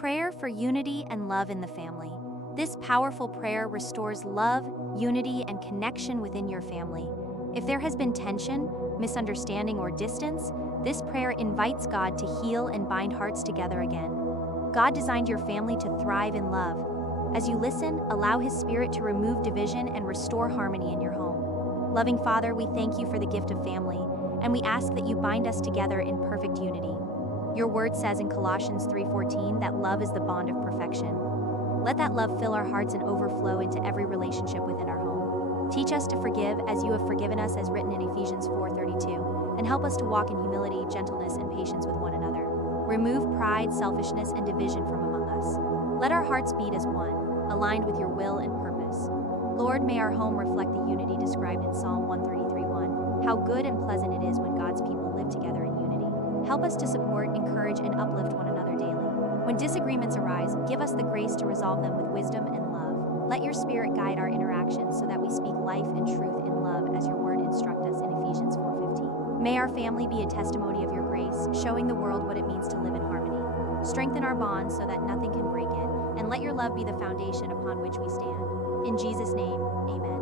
Prayer for unity and love in the family. This powerful prayer restores love, unity, and connection within your family. If there has been tension, misunderstanding, or distance, this prayer invites God to heal and bind hearts together again. God designed your family to thrive in love. As you listen, allow His Spirit to remove division and restore harmony in your home. Loving Father, we thank you for the gift of family, and we ask that you bind us together in perfect unity. Your word says in Colossians 3:14 that love is the bond of perfection. Let that love fill our hearts and overflow into every relationship within our home. Teach us to forgive as you have forgiven us, as written in Ephesians 4:32, and help us to walk in humility, gentleness, and patience with one another. Remove pride, selfishness, and division from among us. Let our hearts beat as one, aligned with your will and purpose. Lord, may our home reflect the unity described in Psalm 133:1. How good and pleasant it is when God's people live together in unity. Help us to support, encourage, and uplift one another daily. When disagreements arise, give us the grace to resolve them with wisdom and love. Let your Spirit guide our interactions so that we speak life and truth in love, as your word instructs us in Ephesians 4:15. May our family be a testimony of your grace, showing the world what it means to live in harmony. Strengthen our bonds so that nothing can break it, and let your love be the foundation upon which we stand. In Jesus' name, amen.